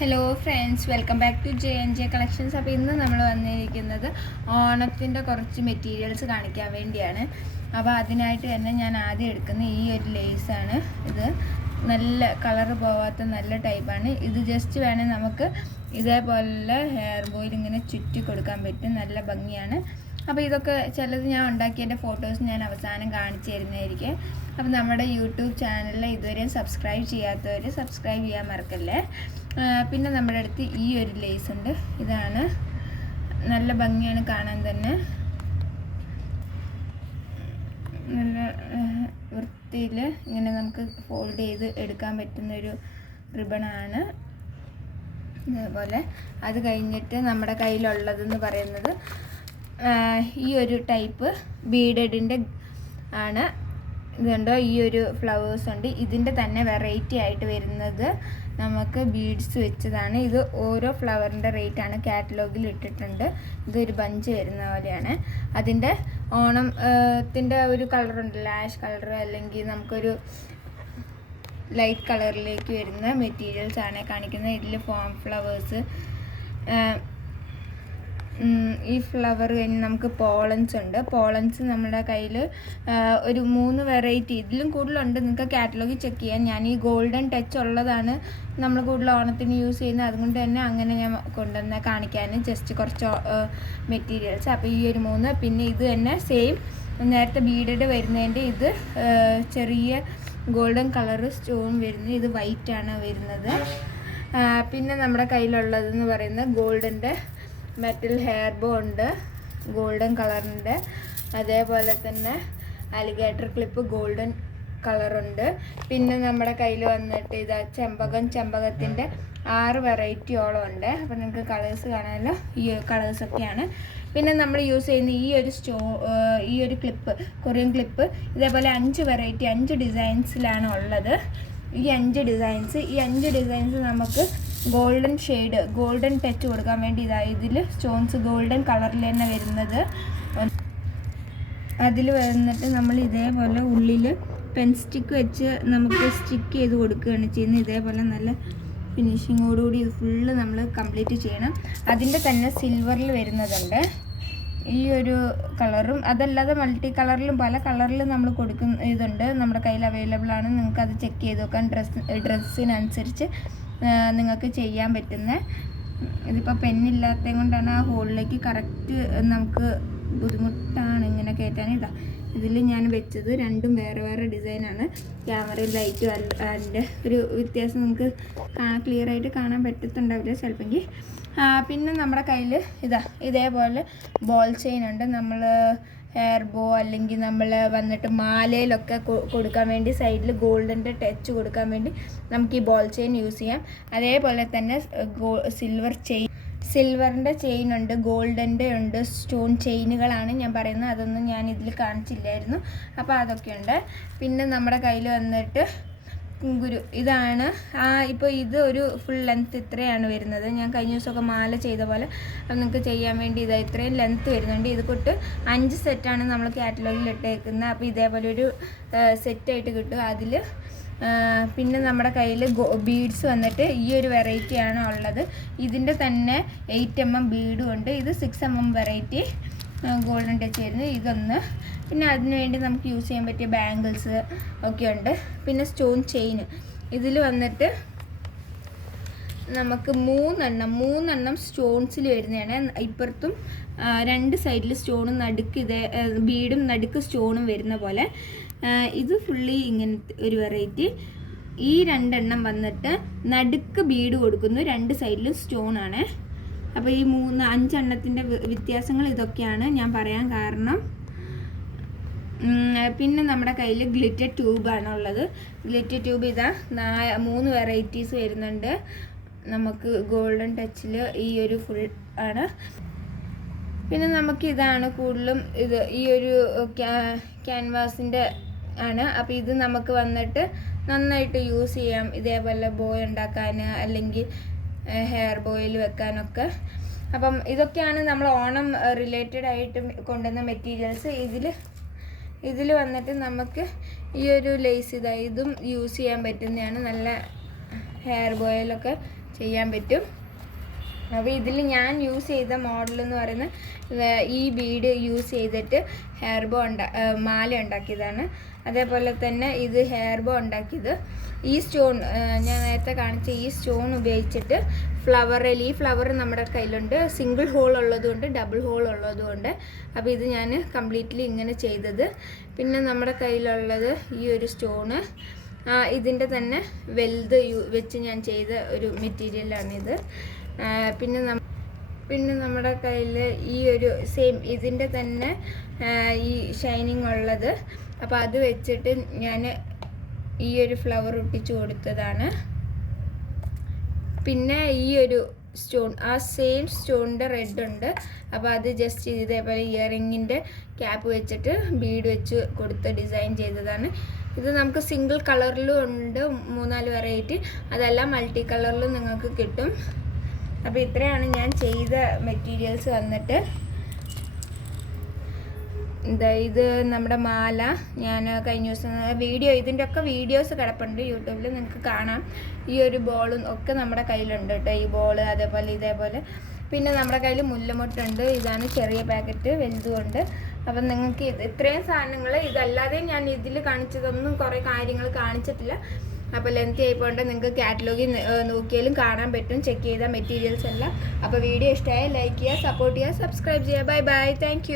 Hello friends, welcome back to J collections. അപ്പോൾ ഇന്ന് നമ്മൾ വന്നിരിക്കുന്നത് ഓണത്തിൻ്റെ കുറച്ച് മെറ്റീരിയൽസ് കാണിക്കാൻ വേണ്ടിയാണ്. അപ്പോൾ അതിനായിട്ട് തന്നെ ഞാൻ ആദ്യം എടുക്കുന്ന ഈ ഒരു ലേസാണ്. ഇത് നല്ല കളറ് പോവാത്ത നല്ല ടൈപ്പാണ്. ഇത് ജസ്റ്റ് വേണേൽ നമുക്ക് ഇതേപോലെ ഹെയർ ബോയിൽ ഇങ്ങനെ ചുറ്റി കൊടുക്കാൻ പറ്റും. നല്ല ഭംഗിയാണ്. അപ്പോൾ ഇതൊക്കെ ചിലത് ഞാൻ ഉണ്ടാക്കിയതിൻ്റെ ഫോട്ടോസ് ഞാൻ അവസാനം കാണിച്ചു തരുന്നതായിരിക്കും. അപ്പോൾ നമ്മുടെ യൂട്യൂബ് ചാനലിൽ ഇതുവരെയും സബ്സ്ക്രൈബ് ചെയ്യാത്തവർ സബ്സ്ക്രൈബ് ചെയ്യാൻ മറക്കല്ലേ. പിന്നെ നമ്മുടെ അടുത്ത് ഈ ഒരു ലേസ് ഉണ്ട്. ഇതാണ് നല്ല ഭംഗിയാണ് കാണാൻ തന്നെ. നല്ല വൃത്തിയിൽ ഇങ്ങനെ നമുക്ക് ഫോൾഡ് ചെയ്ത് എടുക്കാൻ പറ്റുന്നൊരു റിബണാണ്. ഇതേപോലെ അത് കഴിഞ്ഞിട്ട് നമ്മുടെ കയ്യിലുള്ളതെന്ന് പറയുന്നത് ഈ ഒരു ടൈപ്പ് ബീഡഡിൻ്റെ ആണ്. ഇതുണ്ടോ, ഈ ഒരു ഫ്ലവേഴ്സ് ഉണ്ട്. ഇതിൻ്റെ തന്നെ വെറൈറ്റി ആയിട്ട് വരുന്നത് നമുക്ക് ബീഡ്സ് വെച്ചതാണ്. ഇത് ഓരോ ഫ്ലവറിൻ്റെ റേറ്റാണ് കാറ്റലോഗിൽ ഇട്ടിട്ടുണ്ട്. ഇതൊരു ബഞ്ച് വരുന്ന പോലെയാണ്. അതിൻ്റെ ഓണത്തിൻ്റെ ഒരു കളറുണ്ടല്ലോ, ആഷ് കളർ അല്ലെങ്കിൽ നമുക്കൊരു ലൈറ്റ് കളറിലേക്ക് വരുന്ന മെറ്റീരിയൽസ് ആണ് കാണിക്കുന്നത്. ഇതിൽ ഫോം ഫ്ലവേഴ്സ്, ഈ ഫ്ലവർ കഴിഞ്ഞ് നമുക്ക് പോളൻസ് ഉണ്ട്. പോളൻസ് നമ്മുടെ കയ്യിൽ ഒരു 3 വെറൈറ്റി, ഇതിലും കൂടുതലുണ്ട്. നിങ്ങൾക്ക് കാറ്റലോഗിൽ ചെക്ക് ചെയ്യാം. ഞാൻ ഈ ഗോൾഡൻ ടച്ച് ഉള്ളതാണ് നമ്മൾ കൂടുതൽ ഓണത്തിന് യൂസ് ചെയ്യുന്നത്. അതുകൊണ്ട് തന്നെ അങ്ങനെ ഞാൻ കൊണ്ടുവന്ന് കാണിക്കാൻ ജസ്റ്റ് കുറച്ച് മെറ്റീരിയൽസ്. അപ്പോൾ ഈ ഒരു 3, പിന്നെ ഇത് തന്നെ സെയിം നേരത്തെ ബീഡഡ് വരുന്നതിൻ്റെ ഇത് ചെറിയ ഗോൾഡൻ കളറ് സ്റ്റോൺ വരുന്നത്. ഇത് വൈറ്റാണ് വരുന്നത്. പിന്നെ നമ്മുടെ കയ്യിലുള്ളതെന്ന് പറയുന്നത് ഗോൾഡൻ്റെ മെറ്റൽ ഹെയർ ബോ ഉണ്ട്, ഗോൾഡൻ കളറിൻ്റെ. അതേപോലെ തന്നെ അലിഗേറ്റർ ക്ലിപ്പ് ഗോൾഡൻ കളറുണ്ട്. പിന്നെ നമ്മുടെ കയ്യിൽ വന്നിട്ട് ഇതാ ചെമ്പകത്തിൻ്റെ 6 വെറൈറ്റിയോളം ഉണ്ട്. അപ്പോൾ നിങ്ങൾക്ക് കളേഴ്സ് കാണാമല്ലോ. ഈ കളേഴ്സൊക്കെയാണ്. പിന്നെ നമ്മൾ യൂസ് ചെയ്യുന്ന ഈ ഒരു ക്ലിപ്പ്, കൊറിയൻ ക്ലിപ്പ്, ഇതേപോലെ 5 വെറൈറ്റി 5 ഡിസൈൻസിലാണ് ഉള്ളത്. ഈ 5 ഡിസൈൻസ് നമുക്ക് ഗോൾഡൻ ഷെയ്ഡ്, ഗോൾഡൻ ടച്ച് കൊടുക്കാൻ വേണ്ടി ഇതിൽ സ്റ്റോൺസ് ഗോൾഡൻ കളറിൽ തന്നെ വരുന്നത്. അതിൽ വന്നിട്ട് നമ്മൾ ഇതേപോലെ ഉള്ളിൽ പെൻ സ്റ്റിക്ക് വെച്ച് നമുക്ക് സ്റ്റിക്ക് ചെയ്ത് കൊടുക്കുകയാണ് ചെയ്യുന്നത്. ഇതേപോലെ നല്ല ഫിനിഷിങ്ങോടുകൂടി ഇത് ഫുള്ള് നമ്മൾ കംപ്ലീറ്റ് ചെയ്യണം. അതിൻ്റെ തന്നെ സിൽവറിൽ വരുന്നതുണ്ട് ഈ ഒരു കളറും. അതല്ലാതെ മൾട്ടി കളറിലും പല കളറിലും നമ്മൾ കൊടുക്കുന്ന ഇതുണ്ട്, നമ്മുടെ കയ്യിൽ അവൈലബിൾ ആണ്. നിങ്ങൾക്ക് അത് ചെക്ക് ചെയ്ത് നോക്കാൻ ഡ്രസ്സിനനുസരിച്ച് നിങ്ങൾക്ക് ചെയ്യാൻ പറ്റുന്ന. ഇതിപ്പോൾ പെന്നില്ലാത്തത് കൊണ്ടാണ് ആ ഹോളിലേക്ക് കറക്റ്റ് നമുക്ക് ബുദ്ധിമുട്ടാണ് ഇങ്ങനെ കയറ്റാൻ. ഇതിൽ ഞാൻ വെച്ചത് രണ്ടും വേറെ വേറെ ഡിസൈനാണ്. ക്യാമറയിൽ ലൈറ്റും അതിൻ്റെ ഒരു വ്യത്യാസം നമുക്ക് ക്ലിയർ ആയിട്ട് കാണാൻ പറ്റത്തുണ്ടാവില്ല ചിലപ്പോൾ. പിന്നെ നമ്മുടെ കയ്യിൽ ഇതേപോലെ ബോൾ ചെയിൻ ഉണ്ട്. നമ്മൾ ഹെയർ ബോ അല്ലെങ്കിൽ നമ്മൾ വന്നിട്ട് മാലയിലൊക്കെ കൊടുക്കാൻ വേണ്ടി സൈഡിൽ ഗോൾഡിൻ്റെ ടച്ച് കൊടുക്കാൻ വേണ്ടി നമുക്ക് ഈ ബോൾ ചെയിൻ യൂസ് ചെയ്യാം. അതേപോലെ തന്നെ സിൽവറിൻ്റെ ചെയിൻ ഉണ്ട്, ഗോൾഡൻ്റെ ഉണ്ട്. സ്റ്റോൺ ചെയിനുകളാണ് ഞാൻ പറയുന്നത്. അതൊന്നും ഞാൻ ഇതിൽ കാണിച്ചില്ലായിരുന്നു. അപ്പോൾ അതൊക്കെയുണ്ട്. പിന്നെ നമ്മുടെ കയ്യിൽ വന്നിട്ട് കുങ്കുരു, ഇതാണ്. ഇപ്പോൾ ഇത് ഒരു ഫുൾ ലെങ്ത്ത് ഇത്രയാണ് വരുന്നത്. ഞാൻ കഴിഞ്ഞ ദിവസമൊക്കെ മാല ചെയ്ത പോലെ നിങ്ങൾക്ക് ചെയ്യാൻ വേണ്ടി ഇത്രയും ലെങ്ത്ത് വരുന്നുണ്ട്. ഇത് തൊട്ട് 5 സെറ്റാണ് നമ്മൾ കാറ്റലോഗിൽ ഇട്ടേക്കുന്നത്. അപ്പോൾ ഇതേപോലെ ഒരു സെറ്റായിട്ട് കിട്ടും അതിൽ. പിന്നെ നമ്മുടെ കയ്യിൽ ബീഡ്സ് വന്നിട്ട് ഈ ഒരു വെറൈറ്റിയാണ് ഉള്ളത്. ഇതിൻ്റെ തന്നെ 8mm ബീഡും ഉണ്ട്. ഇത് 6mm വെറൈറ്റി ഗോൾഡൻ ടച്ച് വരുന്നത് ഇതൊന്ന്. പിന്നെ അതിനുവേണ്ടി നമുക്ക് യൂസ് ചെയ്യാൻ പറ്റിയ ബാംഗിൾസ് ഒക്കെ ഉണ്ട്. പിന്നെ സ്റ്റോൺ ചെയിൻ ഇതിൽ വന്നിട്ട് നമുക്ക് 3 സ്റ്റോൺസിൽ വരുന്നതാണ്. ഇപ്പുറത്തും 2 സൈഡിൽ സ്റ്റോണും നടുക്ക് ബീഡും നടുക്ക് സ്റ്റോണും വരുന്ന പോലെ. ഇത് ഫുള്ളി ഇങ്ങനത്തെ ഒരു വെറൈറ്റി. ഈ 2 വന്നിട്ട് നടുക്ക് ബീഡ് കൊടുക്കുന്നു, 2 സൈഡിലും സ്റ്റോണാണ്. അപ്പോൾ ഈ 5 വ്യത്യാസങ്ങൾ ഇതൊക്കെയാണ് ഞാൻ പറയാൻ കാരണം. പിന്നെ നമ്മുടെ കയ്യിൽ ഗ്ലിറ്റർ ട്യൂബാണ് ഉള്ളത്. ഗ്ലിറ്റർ ട്യൂബ് 3 വെറൈറ്റീസ് വരുന്നുണ്ട്. നമുക്ക് ഗോൾഡൻ ടച്ചിൽ ഈ ഒരു ഫുൾ ആണ്. പിന്നെ നമുക്ക് ഇതാണ് കൂടുതലും. ഈ ഒരു ക്യാൻവാസിൻ്റെ ആണ്. അപ്പോൾ ഇത് നമുക്ക് വന്നിട്ട് നന്നായിട്ട് യൂസ് ചെയ്യാം. ഇതേപോലെ ബോയ് ഉണ്ടാക്കാൻ അല്ലെങ്കിൽ ഹെയർ ബോയിൽ വെക്കാനൊക്കെ. അപ്പം ഇതൊക്കെയാണ് നമ്മൾ ഓണം റിലേറ്റഡ് ആയിട്ട് കൊണ്ടുവന്ന മെറ്റീരിയൽസ്. ഇതിൽ വന്നിട്ട് നമുക്ക് ഈ ഒരു ലേസ് ഇതും യൂസ് ചെയ്യാൻ പറ്റുന്നതാണ്. നല്ല ഹെയർ ബോയിലൊക്കെ ചെയ്യാൻ പറ്റും. അപ്പോൾ ഇതിൽ ഞാൻ യൂസ് ചെയ്ത മോഡൽ എന്ന് പറയുന്നത് ഈ ബീഡ് യൂസ് ചെയ്തിട്ട് മാല ഉണ്ടാക്കിയതാണ്. അതേപോലെ തന്നെ ഇത് ഹെയർ ബോ ഉണ്ടാക്കിയത് ഈ സ്റ്റോൺ ഞാൻ നേരത്തെ കാണിച്ച ഈ സ്റ്റോൺ ഉപയോഗിച്ചിട്ട് ഈ ഫ്ലവർ നമ്മുടെ കയ്യിലുണ്ട്. സിംഗിൾ ഹോൾ ഉള്ളതുകൊണ്ട് ഡബിൾ ഹോൾ ഉള്ളതുകൊണ്ട് അപ്പോൾ ഇത് ഞാൻ കംപ്ലീറ്റ്ലി ഇങ്ങനെ ചെയ്തത്. പിന്നെ നമ്മുടെ കയ്യിലുള്ളത് ഈ ഒരു സ്റ്റോണ് ഇതിൻ്റെ തന്നെ വലുത് വെച്ച് ഞാൻ ചെയ്ത ഒരു മെറ്റീരിയലാണിത്. പിന്നെ നമ്മുടെ കയ്യിൽ ഈ ഒരു സെയിം ഇതിൻ്റെ തന്നെ ഈ ഷൈനിങ് ഉള്ളത്. അപ്പോൾ അത് വെച്ചിട്ട് ഞാൻ ഈ ഒരു ഫ്ലവർ ഒട്ടിച്ചു കൊടുത്തതാണ്. പിന്നെ ഈ ഒരു സ്റ്റോൺ സെയിം സ്റ്റോണിൻ്റെ റെഡ് ഉണ്ട്. അപ്പോൾ അത് ജസ്റ്റ് ഇതേപോലെ ഇയറിങ്ങിൻ്റെ ക്യാപ്പ് വെച്ചിട്ട് ബീഡ് വെച്ച് കൊടുത്ത് ഡിസൈൻ ചെയ്തതാണ്. ഇത് നമുക്ക് സിംഗിൾ കളറിലും ഉണ്ട് 3-4 വെറൈറ്റി, അതെല്ലാം മൾട്ടി കളറിലും നിങ്ങൾക്ക് കിട്ടും. അപ്പോൾ ഇത്രയാണ് ഞാൻ ചെയ്ത മെറ്റീരിയൽസ് വന്നിട്ട്. ഇത് നമ്മുടെ മാല ഞാൻ കഴിഞ്ഞ ദിവസം ഇതിൻ്റെ ഒക്കെ വീഡിയോസ് കിടപ്പുണ്ട് യൂട്യൂബിൽ, നിങ്ങൾക്ക് കാണാം. ഈ ഒരു ബോളും ഒക്കെ നമ്മുടെ കയ്യിലുണ്ട് കേട്ടോ, ഈ ബോൾ ഇതേപോലെ. പിന്നെ നമ്മുടെ കയ്യിൽ മുല്ലമൊട്ടുണ്ട്. ഇതാണ് ചെറിയ പാക്കറ്റ്, വലുതുമുണ്ട്. അപ്പം നിങ്ങൾക്ക് ഇത്രയും സാധനങ്ങൾ, ഇതല്ലാതെ ഞാൻ ഇതിൽ കാണിച്ചതൊന്നും കുറേ കാര്യങ്ങൾ കാണിച്ചിട്ടില്ല. അപ്പോൾ ലെങ്തി ആയിപ്പോണ്ട് നിങ്ങൾക്ക് കാറ്റലോഗിൽ നോക്കിയാലും കാണാൻ പറ്റും, ചെക്ക് ചെയ്ത മെറ്റീരിയൽസ് എല്ലാം. അപ്പോൾ വീഡിയോ ഇഷ്ടമായ ലൈക്ക് ചെയ്യുക, സപ്പോർട്ട് ചെയ്യുക, സബ്സ്ക്രൈബ് ചെയ്യുക. Bye bye, thank